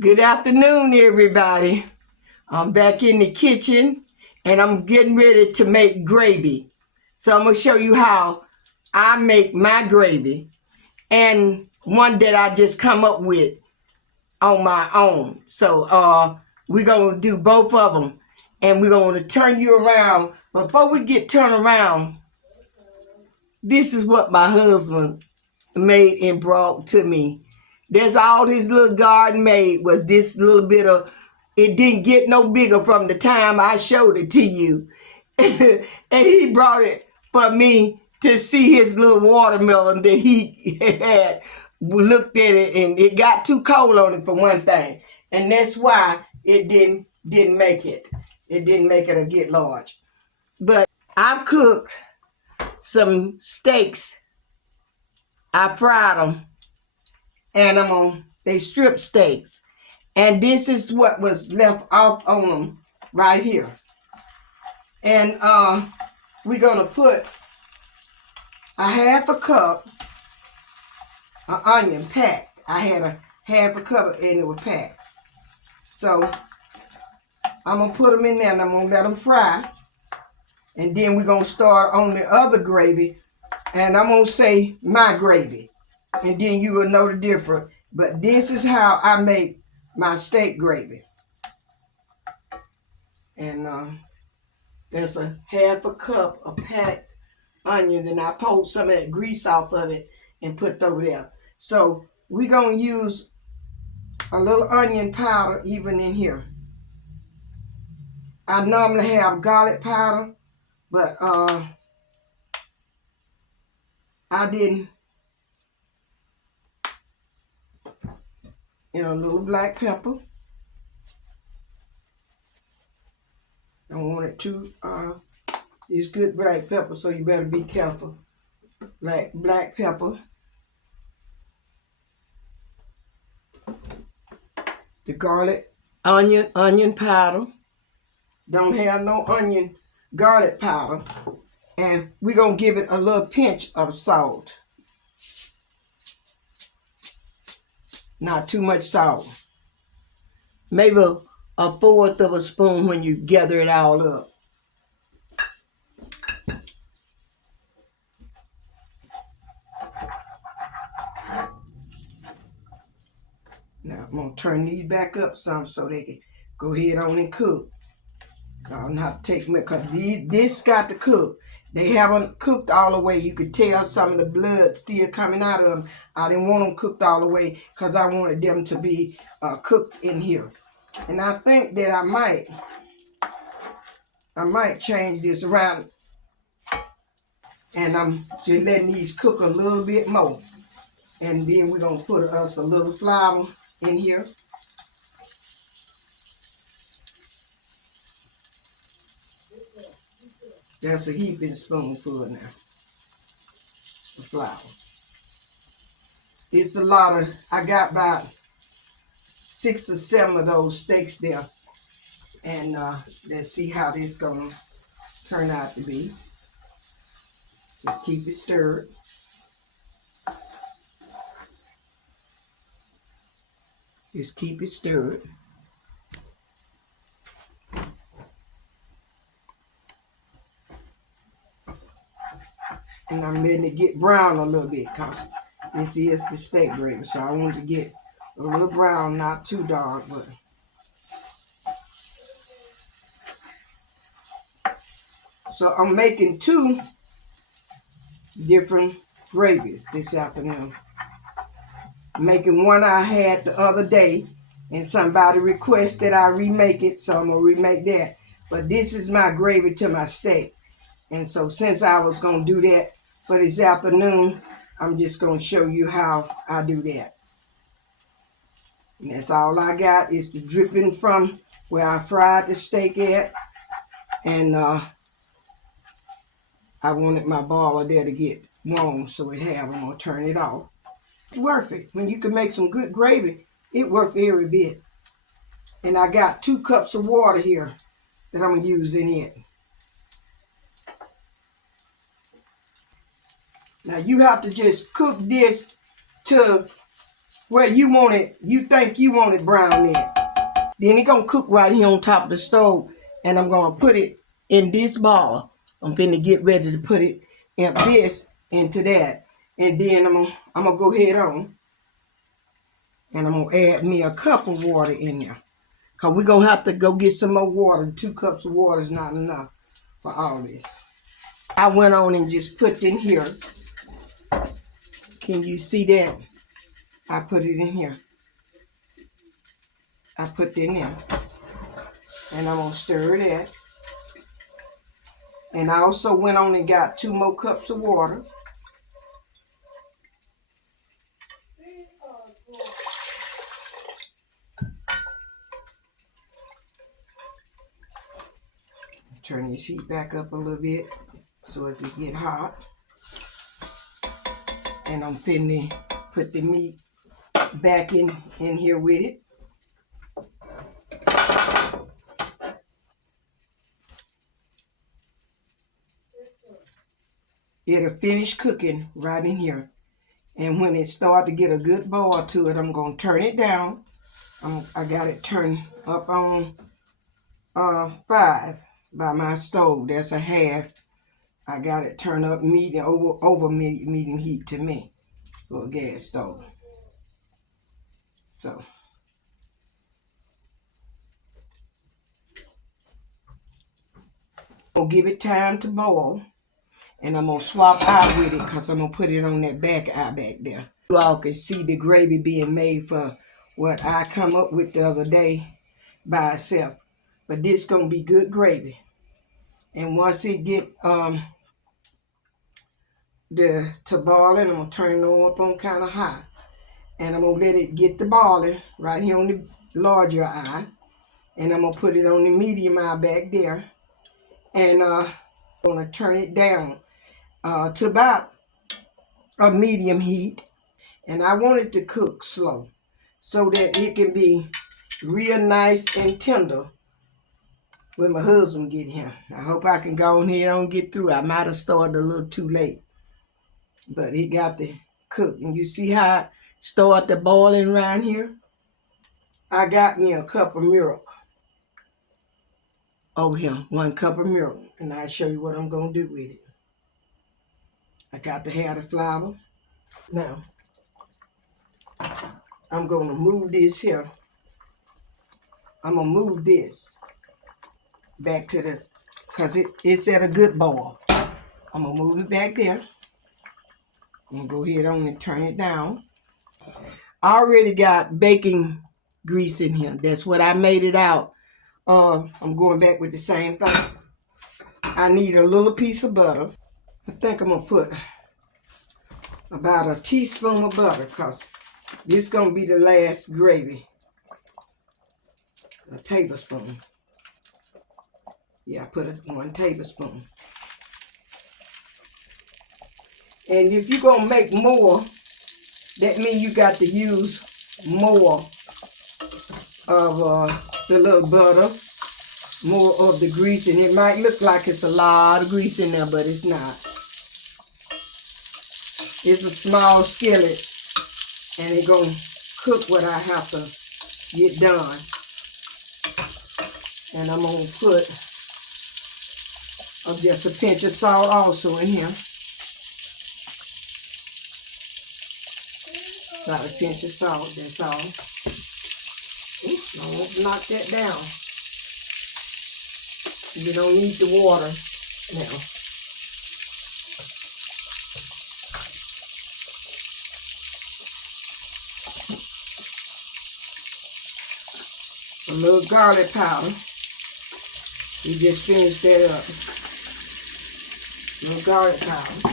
Good afternoon, everybody. I'm back in the kitchen and I'm getting ready to make gravy. So I'm going to show you how I make my gravy and one that I just come up with on my own. So we're going to do both of them and we're going to turn you around. Before we get turned around, this is what my husband made and brought to me. There's all his little garden made was this little bit of, it didn't get no bigger from the time I showed it to you. And he brought it for me to see his little watermelon that he had looked at it, and it got too cold on it for one thing. And that's why it didn't make it. It didn't make it or get large. But I've cooked some steaks. I fried them, and they strip steaks. And this is what was left off on them right here. And we're gonna put a half a cup of onion packed. I had a half a cup and it was packed. So I'm gonna put them in there and I'm gonna let them fry. And then we're gonna start on the other gravy. And I'm gonna say my gravy. And then you will know the difference. But this is how I make my steak gravy. And there's a half a cup of packed onions, and I pulled some of that grease off of it and put it over there. So we're going to use a little onion powder even in here. I normally have garlic powder, but I didn't. A little black pepper. I want it to, it's good black pepper, so you better be careful. Black pepper. The onion powder. Don't have no garlic powder. And we're going to give it a little pinch of salt. Not too much salt. Maybe a fourth of a spoon when you gather it all up. Now I'm going to turn these back up some so they can go ahead on and cook. I'm not taking it because this got to cook. They haven't cooked all the way. You could tell some of the blood still coming out of them. I didn't want them cooked all the way because I wanted them to be cooked in here. And I think that I might change this around. And I'm just letting these cook a little bit more. And then we're going to put us a little flour in here. That's a heaping spoonful now. The flour. It's a lot of, I got about 6 or 7 of those steaks there. And let's see how this is going to turn out to be. Just keep it stirred. Just keep it stirred. And I'm letting it get brown a little bit because this is the steak gravy. So I want to get a little brown, not too dark, but so I'm making 2 different gravies this afternoon. Making one I had the other day, and somebody requested I remake it, so I'm going to remake that. But this is my gravy to my steak. And so since I was going to do that for this afternoon, I'm just going to show you how I do that. And that's all I got is the dripping from where I fried the steak at. And I wanted my boiler there to get warm, so I'm going to turn it off. It's worth it. When you can make some good gravy, it worth every bit. And I got 2 cups of water here that I'm going to use in it. Now you have to just cook this to where you want it, you think you want it brown in. Then it's gonna cook right here on top of the stove, and I'm gonna put it in this bowl. I'm finna get ready to put it in this into that, and then I'm gonna go ahead on, and I'm gonna add me a cup of water in there, cause we're gonna have to go get some more water. 2 cups of water is not enough for all this. I went on and just put in here. Can you see that? I put it in here. I put it in there, and I'm gonna stir that. And I also went on and got 2 more cups of water. Turn this heat back up a little bit so it can get hot. And I'm finna put the meat back in here with it. It'll finish cooking right in here. And when it starts to get a good boil to it, I'm gonna turn it down. I got it turned up on 5 by my stove. That's a half. I got it turned up medium, over medium heat to me for a gas stove. So I'm gonna give it time to boil, and I'm gonna swap out with it because I'm gonna put it on that back eye back there. You all can see the gravy being made for what I come up with the other day by itself. But this gonna be good gravy. And once it get to boiling, I'm gonna turn it up on kind of high, and I'm gonna let it get to boiling right here on the larger eye, and I'm gonna put it on the medium eye back there, and I'm gonna turn it down to about a medium heat, and I want it to cook slow so that it can be real nice and tender when my husband get here. I hope I can go on here and get through. I might have started a little too late, but it got to cook. And you see how it started the boiling around here? I got me a cup of milk over here, 1 cup of milk, and I'll show you what I'm gonna do with it. I got to have the flour. Now, I'm gonna move this here. I'm gonna move this back to the, cause it's at a good boil. I'm gonna move it back there. I'm gonna go ahead on and turn it down. I already got baking grease in here. That's what I made it out. I'm going back with the same thing. I need a little piece of butter. I think I'm gonna put about a teaspoon of butter because this is gonna be the last gravy. A tablespoon. Yeah, I put 1 tablespoon. And if you're gonna make more, that means you got to use more of the little butter, more of the grease, and it might look like it's a lot of grease in there, but it's not. It's a small skillet, and it's gonna cook what I have to get done. And I'm gonna put just a pinch of salt also in here. About a pinch of salt, that's all. Oops, I won't knock that down. You don't need the water now. A little garlic powder. We just finished that up. A little garlic powder.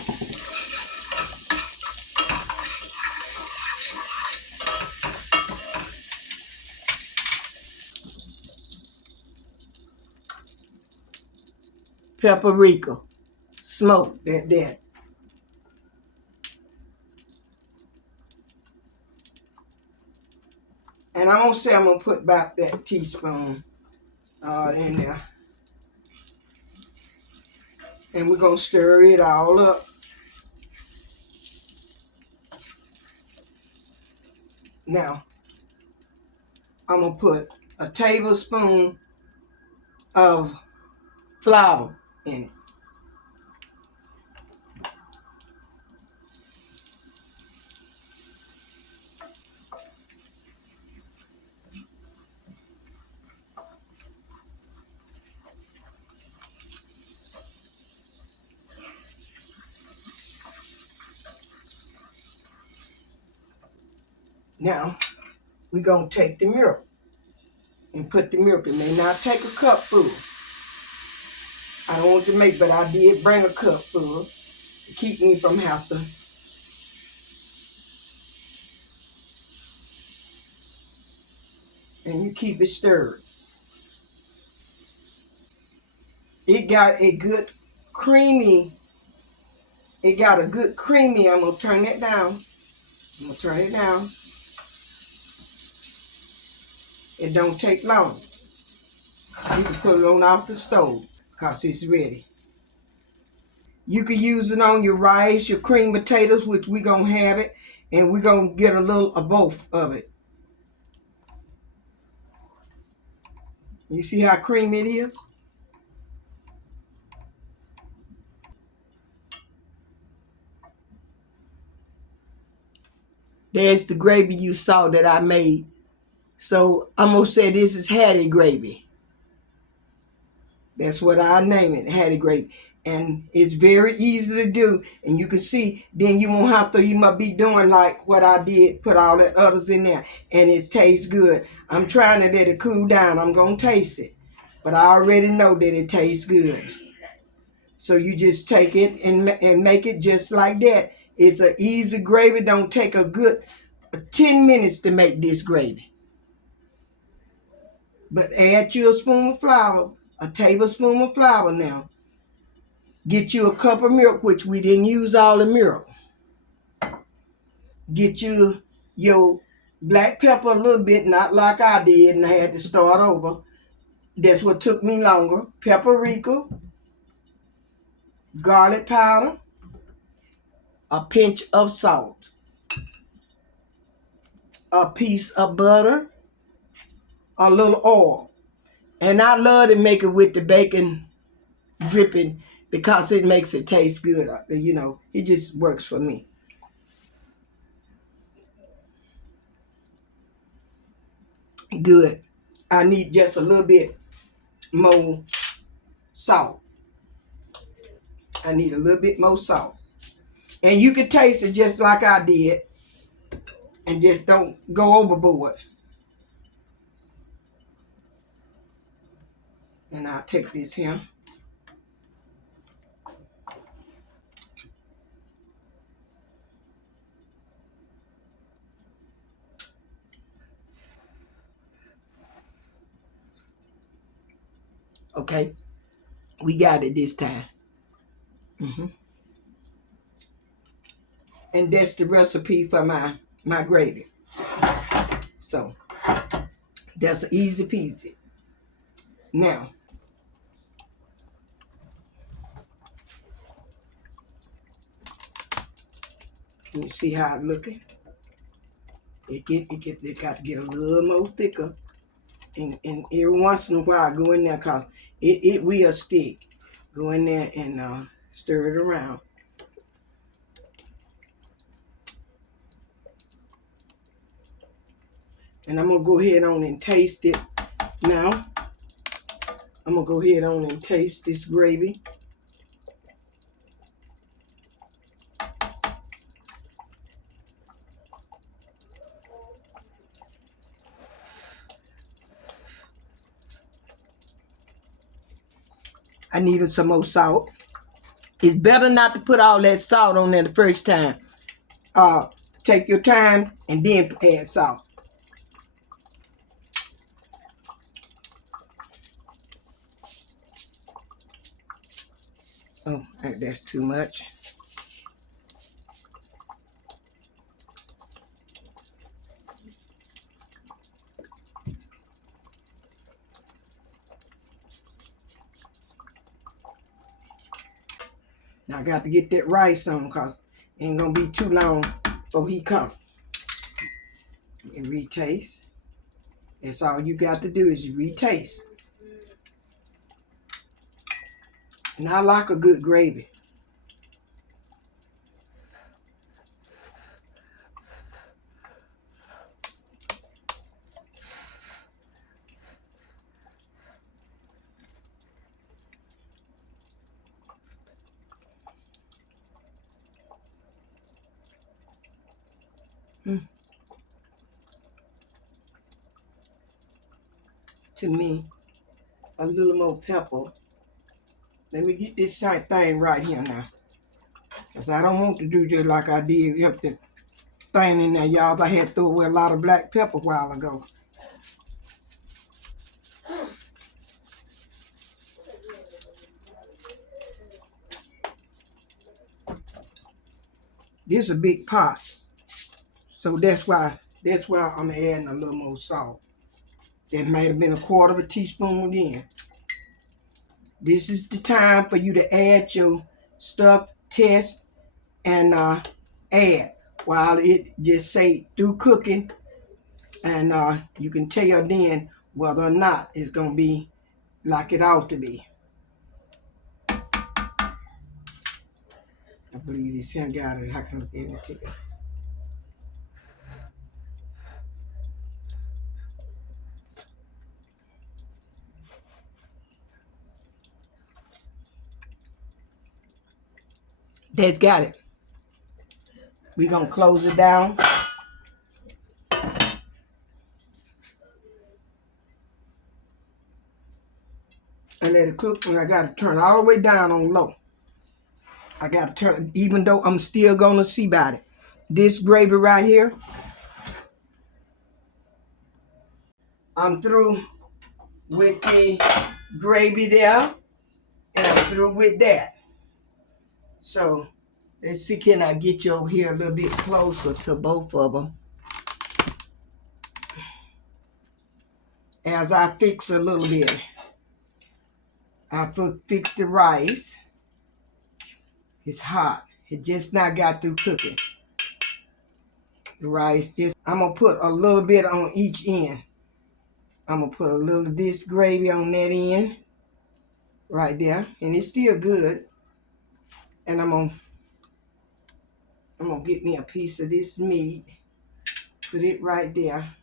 Paprika, smoked that. And I'm gonna say I'm gonna put about that teaspoon in there. And we're gonna stir it all up. Now, I'm going to put a tablespoon of flour in it. Now, we're going to take the milk and put the milk in there. Now, take a cup full. I don't want to make, but I did bring a cup full to keep me from having to. And you keep it stirred. It got a good creamy. I'm going to turn it down. It don't take long. You can put it on off the stove because it's ready. You can use it on your rice, your cream potatoes, which we're going to have it. And we're going to get a little of both of it. You see how creamy it is? There's the gravy you saw that I made. So I'm going to say this is Hattie gravy. That's what I name it, Hattie gravy. And it's very easy to do. And you can see, then you won't have to, you must be doing like what I did, put all the others in there. And it tastes good. I'm trying to let it cool down. I'm going to taste it. But I already know that it tastes good. So you just take it and make it just like that. It's an easy gravy. Don't take a good 10 minutes to make this gravy. But add you a spoon of flour, a tablespoon of flour now. Get you a cup of milk, which we didn't use all the milk. Get you your black pepper a little bit, not like I did, and I had to start over. That's what took me longer. Paprika, garlic powder, a pinch of salt, a piece of butter, a little oil. And I love to make it with the bacon dripping because it makes it taste good. You know, it just works for me. Good. I need just a little bit more salt. I need a little bit more salt. And you can taste it just like I did. And just don't go overboard. And I'll take this here. Okay. We got it this time. And that's the recipe for my gravy. So that's easy peasy. Now, can you see how it's looking? It got to get a little more thicker. And every once in a while, go in there because it will stick. Go in there and stir it around. And I'm going to go ahead on and taste it now. I'm going to go ahead on and taste this gravy. I needed some more salt. It's better not to put all that salt on there the first time. Take your time and then add salt. Oh, that's too much. Now I got to get that rice on because it ain't going to be too long before he comes. and retaste. That's all you got to do is retaste. And I like a good gravy. To me, a little more pepper. Let me get this thing right here now. Because I don't want to do just like I did empty thing in there, y'all. I had to throw away a lot of black pepper a while ago. This is a big pot. So that's why I'm adding a little more salt. That might have been a quarter of a teaspoon again. This is the time for you to add your stuff, test, and add while it just say through cooking, and you can tell then whether or not it's gonna be like it ought to be. I believe this here got it. I can look at it together. That's got it. We're gonna close it down. And let it cook, and I gotta turn all the way down on low. I gotta turn, even though I'm still gonna see about it. This gravy right here, I'm through with the gravy there, and I'm through with that. So let's see, can I get you over here a little bit closer to both of them as I fix a little bit. I fix the rice. It's hot. It just not got through cooking. The rice just, I'm gonna put a little bit on each end. I'm gonna put a little of this gravy on that end right there, and it's still good. And I'm gonna get me a piece of this meat, put it right there,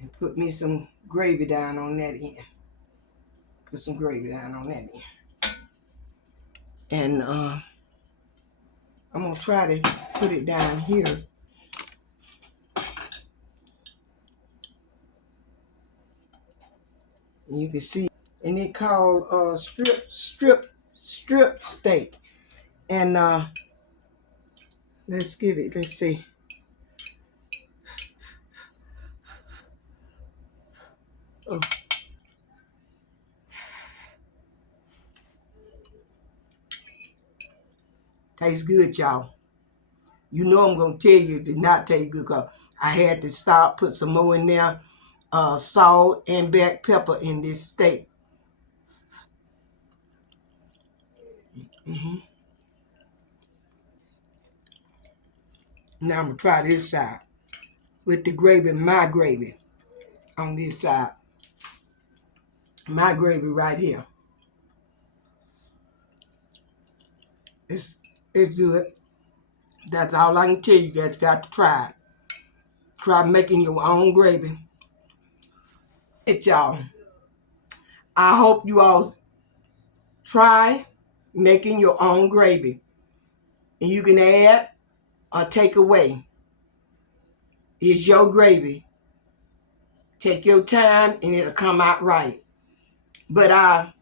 and put me some gravy down on that end. Put some gravy down on that end. And I'm gonna try to put it down here. And you can see, and it called strip steak. And let's get it. Let's see. Oh. Tastes good, y'all. You know I'm gonna tell you it did not taste good because I had to stop, put some more in there, salt and black pepper in this steak. Now I'm gonna try this side with the gravy, my gravy on this side. My gravy right here. It's good. That's all I can tell you. You guys got to try it. Try making your own gravy. It's y'all. I hope you all try making your own gravy. And you can add or take away. It's your gravy. Take your time and it'll come out right. But I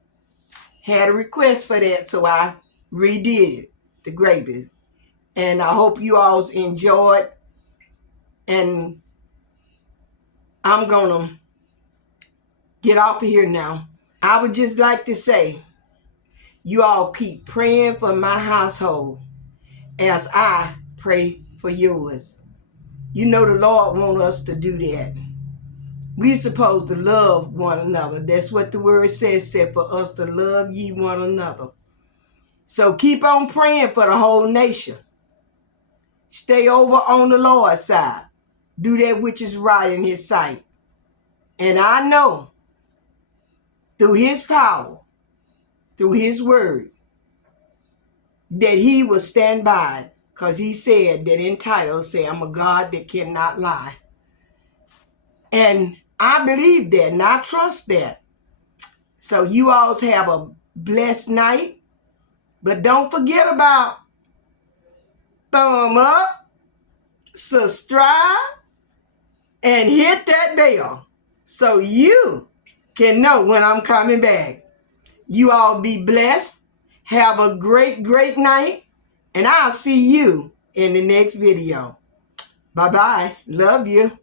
had a request for that, so I redid it, the gravy. And I hope you all enjoyed. And I'm going to get off of here now. I would just like to say, you all keep praying for my household as I pray for yours. You know the Lord wants us to do that. We're supposed to love one another. That's what the word says for us to love ye one another. So keep on praying for the whole nation. Stay over on the Lord's side. do that which is right in his sight. And I know through his power, through his word, that he will stand by, because he said that in title, say, I'm a God that cannot lie. And I believe that and I trust that. So you all have a blessed night. But don't forget about thumb up, subscribe, and hit that bell so you can know when I'm coming back. You all be blessed. Have a great, great night. And I'll see you in the next video. Bye-bye. Love you.